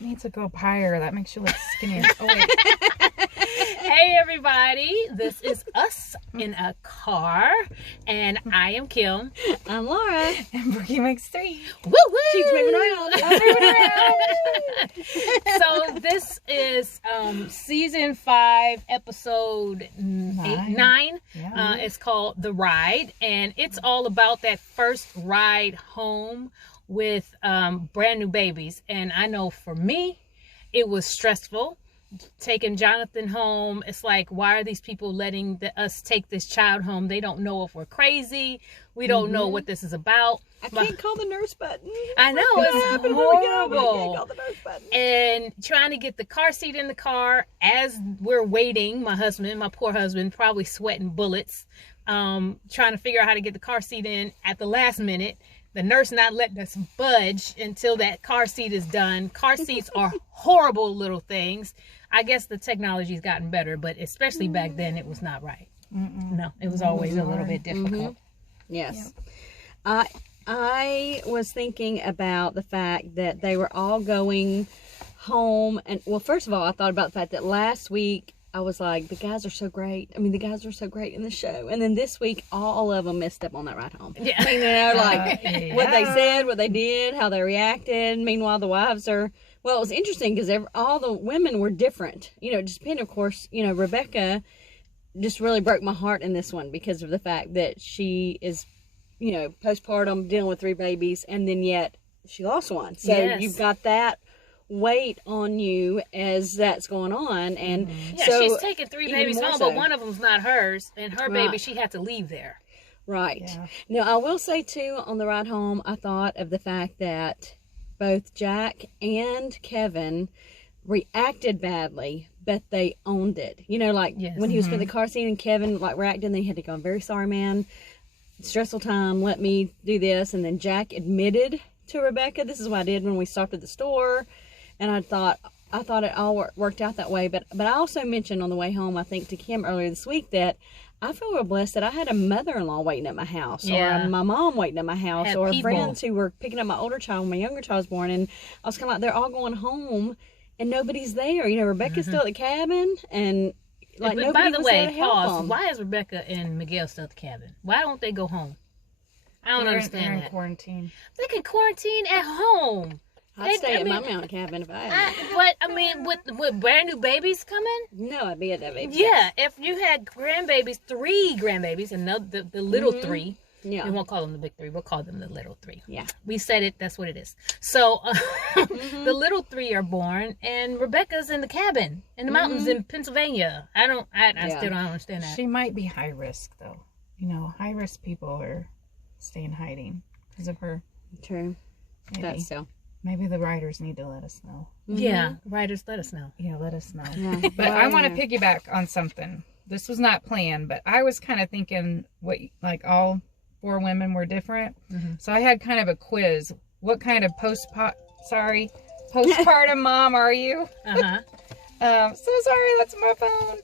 Needs to go up higher. That makes you look skinnier. Oh, wait. Hey everybody, this is us in a car, and I am Kim. I'm Laura. And Brookie makes 3. Woo woo! She's moving around. So this is season 5, episode 9. Yeah. It's called The Ride, and it's all about that first ride home with brand new babies. And I know for me, it was stressful. Taking Jonathan home, it's like, why are these people letting us take this child home? They don't know if we're crazy. We don't know what this is about. I can't call the nurse button. I know, it's horrible. Call the nurse button. And trying to get the car seat in the car as we're waiting, my poor husband, probably sweating bullets, trying to figure out how to get the car seat in at the last minute. The nurse not letting us budge until that car seat is done. Car seats are horrible little things. I guess the technology's gotten better, but especially back then, it was not right. No, it was always a little bit difficult. Yes. I was thinking about the fact that they were all going home. And, well, first of all, I thought about the fact that last week, I was like, the guys are so great. I mean, the guys are so great in the show. And then this week, all of them messed up on that ride home. Yeah. I mean, they're like, what they said, what they did, how they reacted. Meanwhile, the wives are, well, it was interesting because all the women were different. You know, just depending, of course, you know, Rebecca just really broke my heart in this one because of the fact that she is, you know, postpartum, dealing with 3 babies, and then yet she lost one. So you've got that weight on you as that's going on, and so she's taking 3 babies home, but one of them's not hers, and her baby, she had to leave there. Right. Yeah. Now, I will say too, on the ride home, I thought of the fact that both Jack and Kevin reacted badly, but they owned it. You know, like when he was in the car seat and Kevin like reacted, and they had to go, I'm very sorry, man. Stressful time. Let me do this. And then Jack admitted to Rebecca, this is what I did when we stopped at the store. And I thought it all worked out that way. But I also mentioned on the way home, I think to Kim earlier this week, that I feel real blessed that I had a mother-in-law waiting at my house, or my mom waiting at my house, or friends who were picking up my older child when my younger child was born. And I was kind of like, they're all going home and nobody's there. You know, Rebecca's still at the cabin, and like nobody by the was way, there to help pause. them. Why is Rebecca and Miguel still at the cabin? Why don't they go home? I don't understand they're that. in quarantine. They can quarantine at home. I'd stay at my mountain cabin if I had. But I mean, with brand new babies coming, No, I'd be at that baby. yeah. If you had grandbabies, 3 grandbabies, and the little 3, Yeah. we won't call them the big 3. We'll call them the little 3. Yeah. We said it. That's what it is. So the little 3 are born, and Rebecca's in the cabin in the mountains in Pennsylvania. I still don't understand that. She might be high risk, though. You know, high risk people are staying hiding because of her. True. Maybe. That's so. Maybe the writers need to let us know. Yeah, writers, let us know. Yeah, let us know. Yeah. But I want to piggyback on something. This was not planned, but I was kind of thinking like all 4 women were different. So I had kind of a quiz. What kind of postpartum mom are you? So sorry, that's my phone.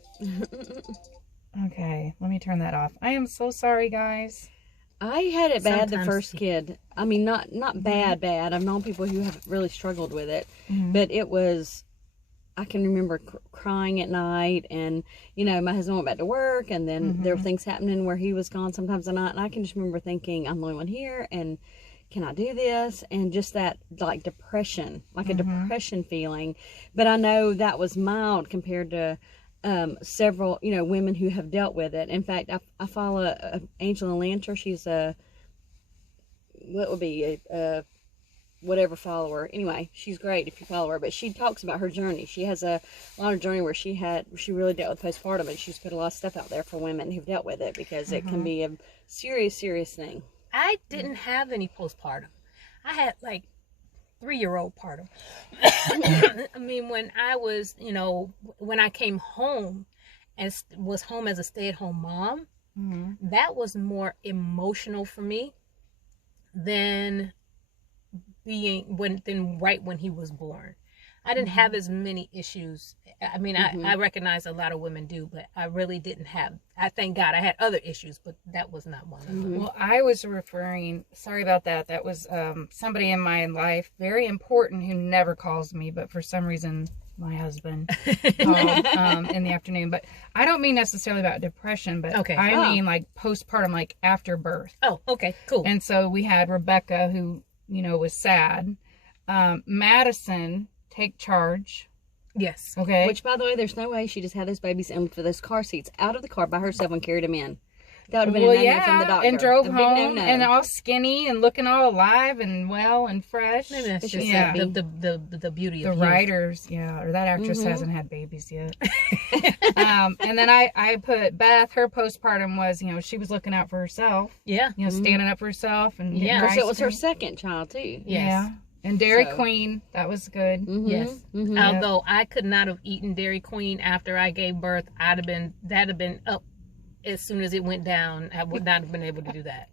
Okay, let me turn that off. I am so sorry, guys. I had it bad Sometimes the first kid. I mean, not bad. I've known people who have really struggled with it, but it was. I can remember crying at night, and you know, my husband went back to work, and then there were things happening where he was gone sometimes at night, and I can just remember thinking, I'm the only one here, and can I do this? And just that like depression, like a depression feeling. But I know that was mild compared to several, you know, women who have dealt with it. In fact, I follow Angela Lanter. She's whatever follower. Anyway, she's great if you follow her, but she talks about her journey. She has a lot of journey where she really dealt with postpartum, and she's put a lot of stuff out there for women who've dealt with it, because it can be a serious thing. I didn't have any postpartum. I had like 3-year-old partum. I mean, when I was, you know, when I came home and was home as a stay-at-home mom, that was more emotional for me than right when he was born. I didn't have as many issues. I mean, I recognize a lot of women do, but I really didn't have. I thank God I had other issues, but that was not one of them. Well, I was referring, sorry about that. That was somebody in my life, very important, who never calls me, but for some reason, my husband called in the afternoon. But I don't mean necessarily about depression, but I mean like postpartum, like after birth. Oh, okay, cool. And so we had Rebecca, who, you know, was sad. Madison, take charge. Yes. Okay. Which, by the way, there's no way she just had those babies in for those car seats out of the car by herself and carried them in. That would have been a no-no from the doctor. And drove a home and all skinny and looking all alive and well and fresh. Maybe that's just the beauty of the writers, or that actress hasn't had babies yet. And then I put Beth. Her postpartum was, you know, she was looking out for herself. Yeah. You know, standing up for herself and because it was her second child too. Yes. Yeah. And Dairy Queen, that was good. Yes. Although I could not have eaten Dairy Queen after I gave birth, that'd have been up as soon as it went down. I would not have been able to do that.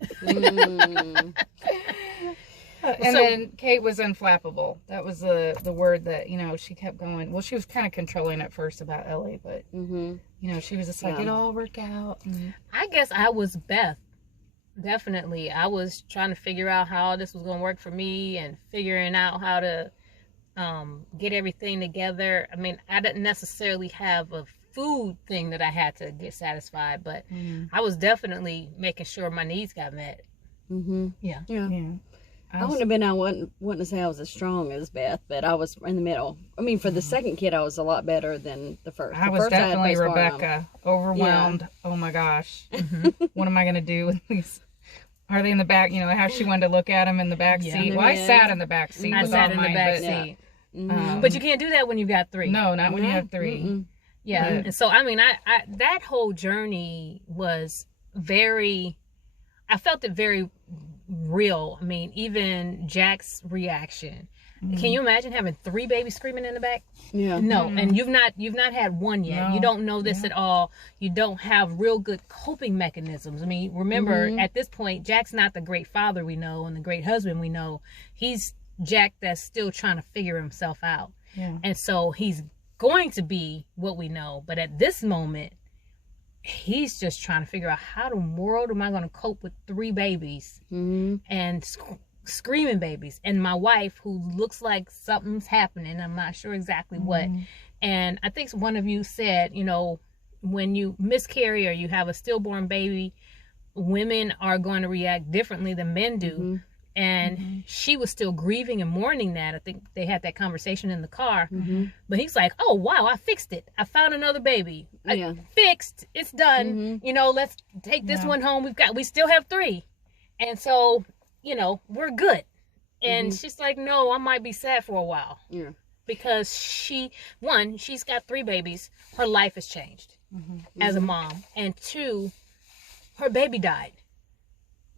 And then Kate was unflappable. That was the word that, you know, she kept going. Well, she was kind of controlling at first about Ellie, but you know, she was just like, it'll all work out. And I guess I was Beth. Definitely. I was trying to figure out how this was going to work for me and figuring out how to get everything together. I mean, I didn't necessarily have a food thing that I had to get satisfied, but I was definitely making sure my needs got met. Yeah. I wouldn't have been, I wouldn't say I was as strong as Beth, but I was in the middle. I mean, for the second kid, I was a lot better than the first. I was definitely Rebecca, overwhelmed. Oh my gosh. What am I going to do with these? Are they in the back? You know, how she wanted to look at them in the back seat. Well, I sat in the back seat. I sat in the back seat. But you can't do that when you got 3. No, not when you have 3. Yeah. And so, I mean, I that whole journey was I felt it very real. I mean, even Jack's reaction. Can you imagine having 3 babies screaming in the back? Yeah. No, and you've not had one yet. No. You don't know this at all. You don't have real good coping mechanisms. I mean, remember at this point, Jack's not the great father we know and the great husband we know. He's Jack that's still trying to figure himself out. Yeah. And so he's going to be what we know, but at this moment, he's just trying to figure out how in the world am I going to cope with 3 babies and screaming babies, and my wife who looks like something's happening. I'm not sure exactly what. And I think one of you said, you know, when you miscarry or you have a stillborn baby, women are going to react differently than men do. And she was still grieving and mourning that. I think they had that conversation in the car. But he's like, oh wow, I fixed it. I found another baby. I fixed. It's done. You know, let's take this one home. We still have 3. And so, you know, we're good. And she's like, no, I might be sad for a while. Yeah. Because she's got 3 babies. Her life has changed as a mom. And 2, her baby died.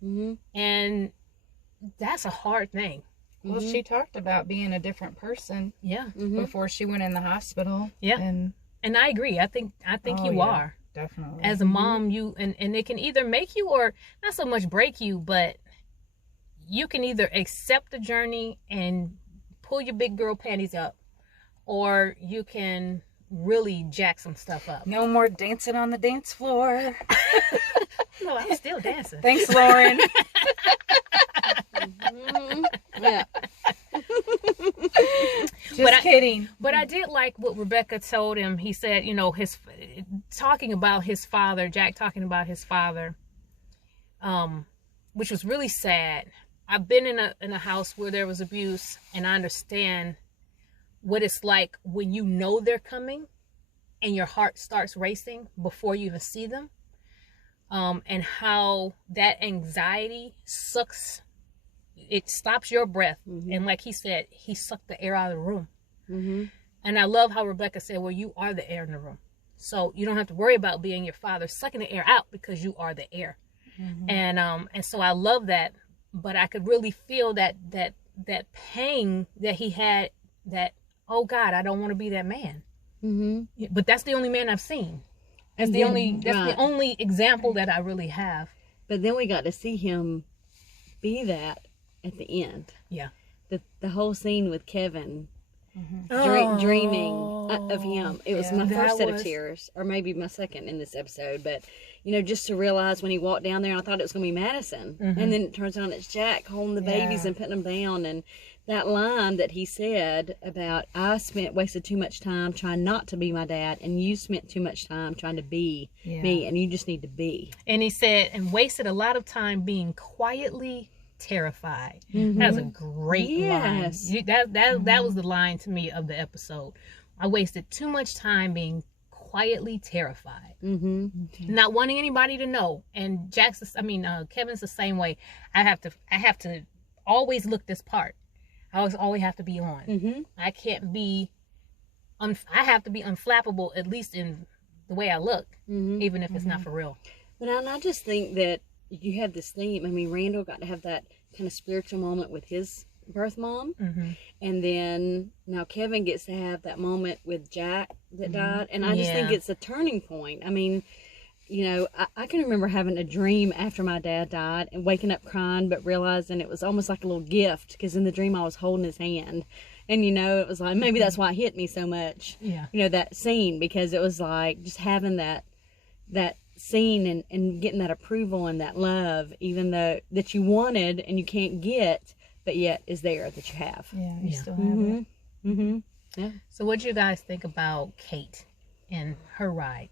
And that's a hard thing. Well, she talked about being a different person. Yeah. Before she went in the hospital. Yeah. And I agree. I think you are. Definitely. As a mom, and it can either make you or not so much break you, but you can either accept the journey and pull your big girl panties up, or you can really jack some stuff up. No more dancing on the dance floor. No, I'm still dancing. Thanks, Lauren. Yeah. Just kidding. But I did like what Rebecca told him. He said, you know, talking about his father, Jack talking about his father, which was really sad. I've been in a house where there was abuse, and I understand what it's like when you know they're coming and your heart starts racing before you even see them, and how that anxiety sucks. It stops your breath. And like he said, he sucked the air out of the room. And I love how Rebecca said, well, you are the air in the room. So you don't have to worry about being your father sucking the air out, because you are the air. And so I love that. But I could really feel that pain that he had, that, oh God, I don't want to be that man. But that's the only man I've seen. That's the only example that I really have. But then we got to see him be that at the end. Yeah. The whole scene with Kevin, dreaming of him. It was my first set of was... tears, or maybe my second in this episode. But just to realize when he walked down there, and I thought it was going to be Madison, and then it turns out it's Jack holding the babies and putting them down, and that line that he said about wasted too much time trying not to be my dad, and you spent too much time trying to be me, and you just need to be. And he said, and wasted a lot of time being quietly terrified. That was a great line. That was the line to me of the episode. I wasted too much time being quietly terrified, not wanting anybody to know. And Kevin's the same way. I have to always look this part. I always have to be on. I can't be. I have to be unflappable, at least in the way I look, even if it's not for real. But I just think that you have this theme. I mean, Randall got to have that kind of spiritual moment with his birth mom, and then now Kevin gets to have that moment with Jack that died, and I just think it's a turning point. I mean, I can remember having a dream after my dad died and waking up crying, but realizing it was almost like a little gift, because in the dream I was holding his hand, and it was like, maybe that's why it hit me so much, that scene, because it was like just having that scene and getting that approval and that love, even though that you wanted and you can't get, but yet is there that you have. You still have it. Yeah. So what do you guys think about Kate and her ride?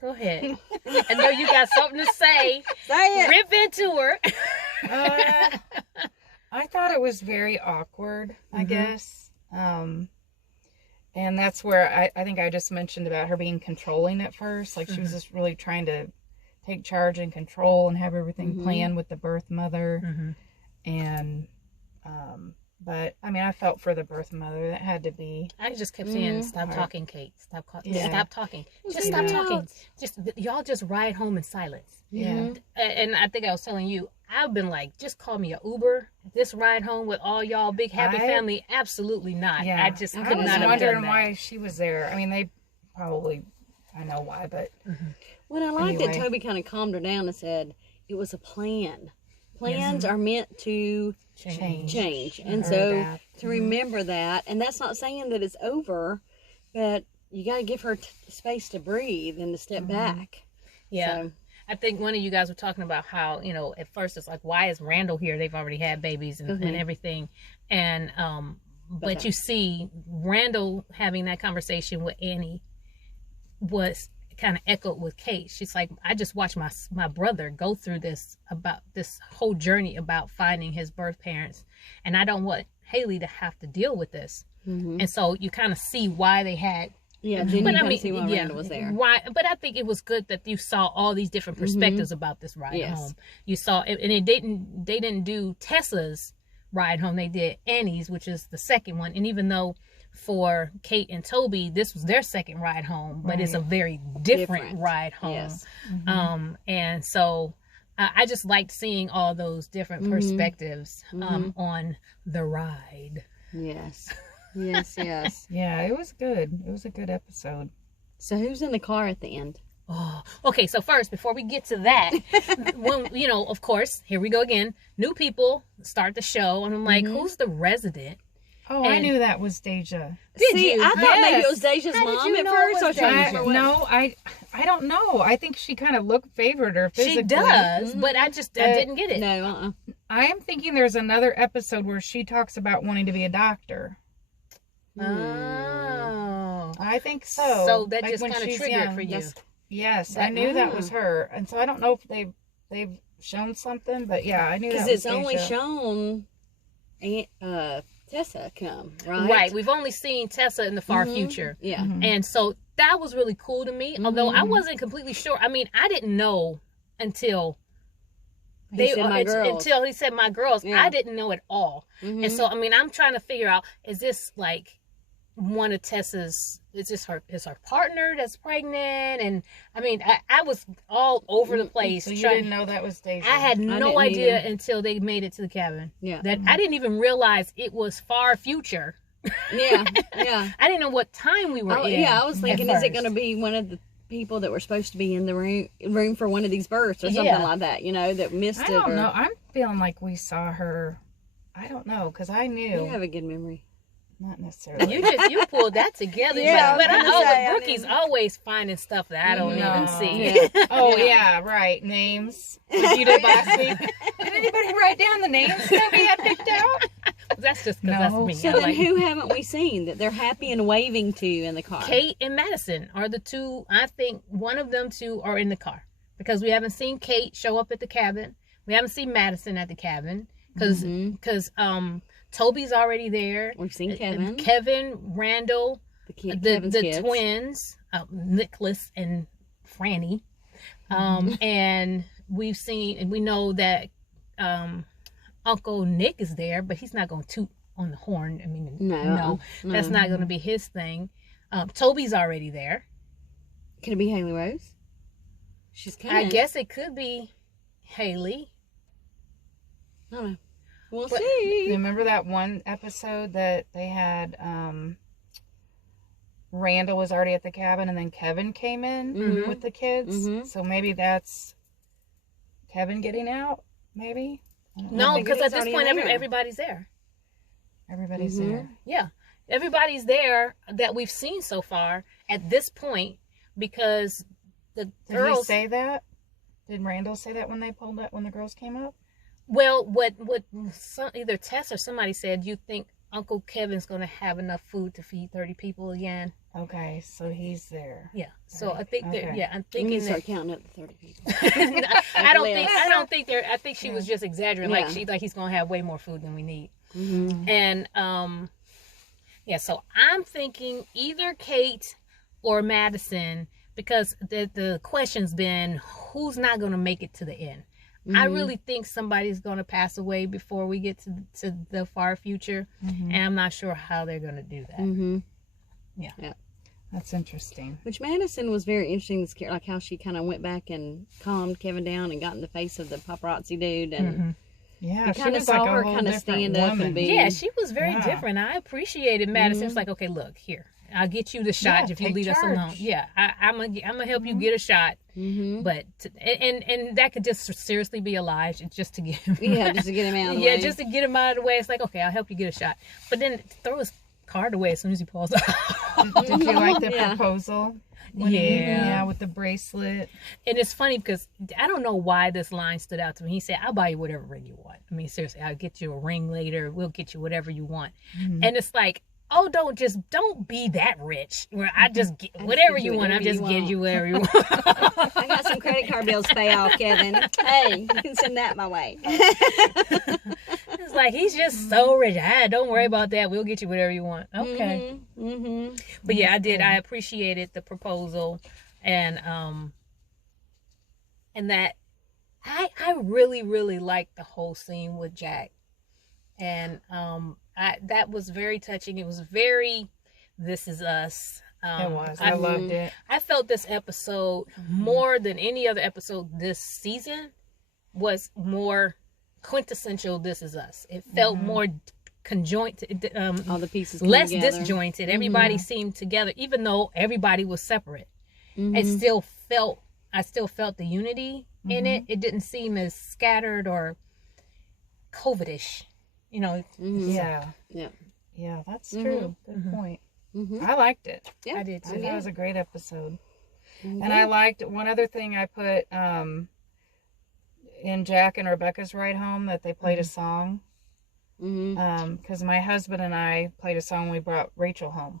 Go ahead. I know you got something to say. Say it. Rip into her. I thought it was very awkward, I guess. And that's where I think I just mentioned about her being controlling at first. Like she was just really trying to take charge and control and have everything planned with the birth mother. And, but I mean, I felt for the birth mother. That had to be. I just kept saying, stop talking, Kate. Stop talking. Just stop talking. Y'all just ride home in silence. And I think I was telling you, I've been like, just call me an Uber. This ride home with all y'all big happy family, absolutely not. Yeah. I just could I was not have wondering done that. why she was there. I mean, they probably, I know why, but. Well, I like that Anyway. Toby kind of calmed her down and said it was a plan. Plans are meant to change. And Or so adapt. to remember that, and that's not saying that it's over, but you got to give her space to breathe and to step back. Yeah. So, I think one of you guys were talking about how, at first it's like, why is Randall here? They've already had babies and everything. And, but you see Randall having that conversation with Annie was kind of echoed with Kate. She's like, I just watched my brother go through this whole journey about finding his birth parents. And I don't want Haley to have to deal with this. And so you kind of see why they had. yeah, then you kind of see why Randall was there. Why? But I think it was good that you saw all these different perspectives about this ride home. You saw, and they didn't do Tessa's ride home. They did Annie's, which is the second one. And even though for Kate and Toby, this was their second ride home, but it's a very different ride home. Yes. And so I just liked seeing all those different perspectives on the ride. Yes. Yes. Yeah, it was good. It was a good episode. So who's in the car at the end? Oh, okay. So first, before we get to that, when of course, here we go again. New people start the show, and I'm like, who's the resident? Oh, I knew that was Deja. Did you? I thought maybe it was Deja's How did mom you at know first. it was No, I don't know. I think she kind of favored her physically. She does, but I didn't get it. No, I am thinking there's another episode where she talks about wanting to be a doctor. Oh. I think so. So that Like just when kind of she's triggered young. for you. Yes, I knew that was her, and so I don't know if they've shown something, but yeah, I knew that was because it's only Deja. shown Tessa come, right? Right. We've only seen Tessa in the far future. Yeah. And so that was really cool to me, although I wasn't completely sure. I mean, I didn't know until He said my girls. until he said my girls. Yeah. I didn't know at all. And so, I mean, I'm trying to figure out, is this like one of Tessa's, is her partner that's pregnant? And I mean, I was all over the place. So you didn't know that was Deja. I had didn't no idea either. until they made it to the cabin. Yeah. That I didn't even realize it was far future. Yeah. I didn't know what time we were in. Yeah, I was thinking, at is it first. going to be one of the people that were supposed to be in the room for one of these births or something like that, that missed I it? don't or... know. I'm feeling like we saw her I don't know, because I knew. You have a good memory. Not necessarily. You pulled that together. Yeah, but I was gonna say, Brookie's always finding stuff that I don't even see. Yeah. Oh, yeah, right. Names. Like you did last week. Did anybody write down the names that we had picked out? That's just because that's me. So then who haven't we seen that they're happy and waving to in the car? Kate and Madison are the two. I think one of them two are in the car because we haven't seen Kate show up at the cabin. We haven't seen Madison at the cabin because Toby's already there. We've seen Kevin. Kevin, Randall, the twins, Nicholas and Franny. And we know that Uncle Nick is there, but he's not going to toot on the horn. I mean, no, that's not going to be his thing. Toby's already there. Could it be Haley Rose? She's coming. I guess it could be Haley. I don't know. We'll see. Remember that one episode that they had, Randall was already at the cabin and then Kevin came in with the kids? So maybe that's Kevin getting out, maybe? No, because at this point, everybody's there. Everybody's there. Yeah. Everybody's there that we've seen so far at this point because the girls... Did he say that? Did Randall say that when they pulled up, when the girls came up? Well, what either Tess or somebody said, you think Uncle Kevin's going to have enough food to feed 30 people again? Okay, so he's there. Yeah. So I think I'm We need thinking to start counting up the 30 people. I think she was just exaggerating. Like he's going to have way more food than we need. And so I'm thinking either Kate or Madison, because the question's been who's not going to make it to the end. I really think somebody's going to pass away before we get to the far future, and I'm not sure how they're going to do that. Yeah. That's interesting. Which Madison was very interesting, like how she kind of went back and calmed Kevin down and got in the face of the paparazzi dude, and yeah, you kind of saw her kind of stand up and be. Yeah, she was very different. I appreciated Madison. It's like, okay, look here. I'll get you the shot if you leave us alone. Yeah, I'm gonna help you get a shot. But and that could just seriously be a lie, just to get him. Just to get him out of the way. Yeah, just to get him out of the way. It's like, okay, I'll help you get a shot. But then throw his card away as soon as he pulls out. Did you like the proposal? Yeah, with the bracelet. And it's funny because I don't know why this line stood out to me. He said, "I'll buy you whatever ring you want." I mean, seriously, I'll get you a ring later. We'll get you whatever you want. And it's like, oh, don't be that rich where I just get whatever you want. I'll just give you whatever you want. I got some credit card bills to pay off, Kevin. Hey, you can send that my way. It's like, he's just so rich. Don't worry about that. We'll get you whatever you want. Okay. But yeah, I did. I appreciated the proposal, and that I really, really liked the whole scene with Jack. And that was very touching. It was very This Is Us. It was. I loved it. I felt this episode more than any other episode this season was more quintessential This Is Us. It felt more conjoined, all the pieces less together. Disjointed. Everybody seemed together, even though everybody was separate. I still felt the unity in it. It didn't seem as scattered or COVID-ish. You know. Yeah, that's true. Good point. I liked it. Yeah, I did too. I thought it was a great episode. And I liked one other thing I put in Jack and Rebecca's ride home, that they played a song. Because my husband and I played a song when we brought Rachel home.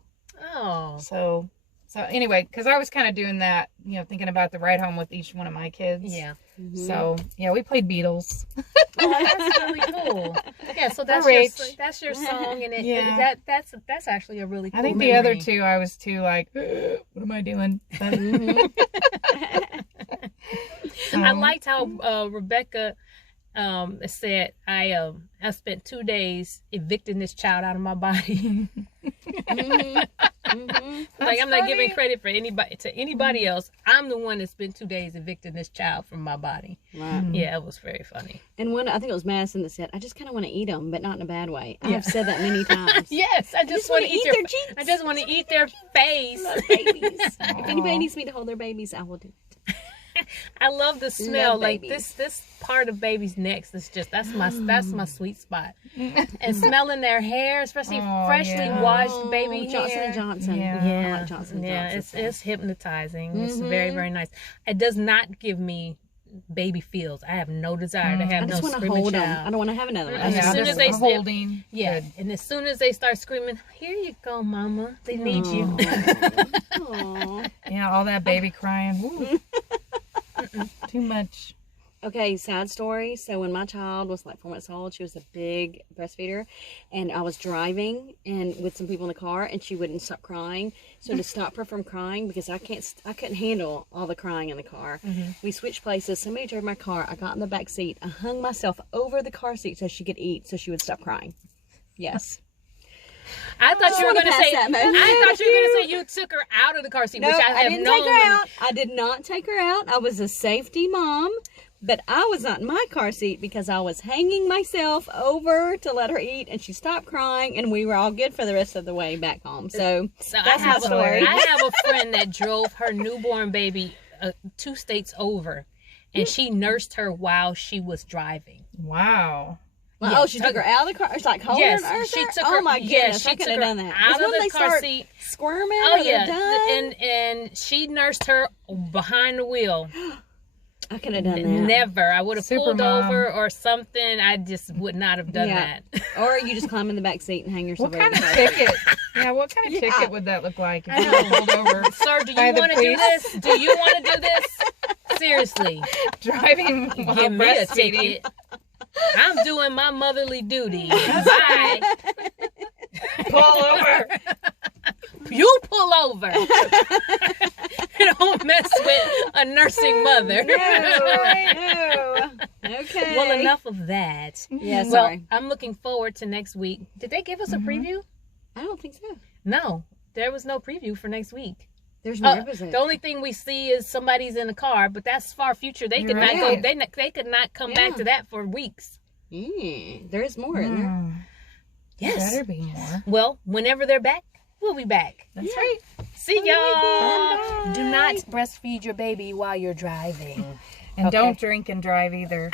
Oh. So anyway, because I was kind of doing that, thinking about the ride home with each one of my kids. Yeah. So yeah, we played Beatles. Oh, that's really cool. Yeah, so that's your song, and that's actually a really cool I think memory. the other two, I was too like, what am I doing? But, I liked how Rebecca said, I spent 2 days evicting this child out of my body. Like, I'm not giving credit for anybody else. I'm the one that spent 2 days evicting this child from my body. Right. Yeah, it was very funny. And I think it was Madison that said, I just kind of want to eat them, but not in a bad way. I've said that many times. Yes, I just want to eat their cheeks. I just want to eat their face. Babies. If anybody needs me to hold their babies, I will do it. I love the smell. Love Like babies. this part of baby's necks is just that's my sweet spot. And smelling their hair, especially Oh, freshly yeah. washed baby Johnson hair. and Johnson. Yeah. I like Johnson and Yeah, Johnson. it's hypnotizing. It's very, very nice. It does not give me baby feels. I have no desire to have I no just want to screaming hold them. child. I don't want to have another one. As Yeah, soon just as they holding. Yeah, Good. and as soon as they start screaming, "Here you go, mama," they need you. Aw. Yeah, all that baby crying. Woo. Too much. Okay, sad story. So when my child was like 4 months old, she was a big breastfeeder, and I was driving and with some people in the car, and she wouldn't stop crying. So to stop her from crying, because I couldn't handle all the crying in the car. We switched places. Somebody drove my car. I got in the back seat. I hung myself over the car seat so she could eat, so she would stop crying. Yes. I thought you were wanna going to pass say. that moment. I thought you were going to say you took her out of the car seat, No, which I I have didn't known. take her out. I did not take her out. I was a safety mom, but I was not in my car seat because I was hanging myself over to let her eat, and she stopped crying, and we were all good for the rest of the way back home. So So that's my story. I have a friend that drove her newborn baby 2 states over, and she nursed her while she was driving. Wow. Well, Yeah. oh, she took her out of the car. It's like holding Yes, her. she took Oh her. my yeah, goodness, she I took couldn't her have done that. out It's of when the they car start seat. squirming. Oh or they're yeah, done. and she nursed her behind the wheel. I could have done that. Never. I would have Super pulled mom. over or something. I just would not have done Yeah. that. Or you just climb in the back seat and hang yourself What kind over of the car. ticket? Yeah, what kind of Yeah. ticket would that look like if you were pulled over Sir, do By you the want to do police? this? Do you want to do this? Seriously, driving while give me a breastfeeding? ticket. I'm doing my motherly duty. Bye. Pull over. You pull over. Don't mess with a nursing mother. No. Okay. Well, enough of that. Yeah, Well, sorry. I'm looking forward to next week. Did they give us a preview? I don't think so. No, there was no preview for next week. There's more episodes. The only thing we see is somebody's in the car, but that's far future. They You're could not right. go. They could not come back Yeah. to that for weeks. There is more in there. Mm, Yes. better be more. Well, whenever they're back, we'll be back. That's right. See y'all. Bye. Do not breastfeed your baby while you're driving. And Okay. don't drink and drive either.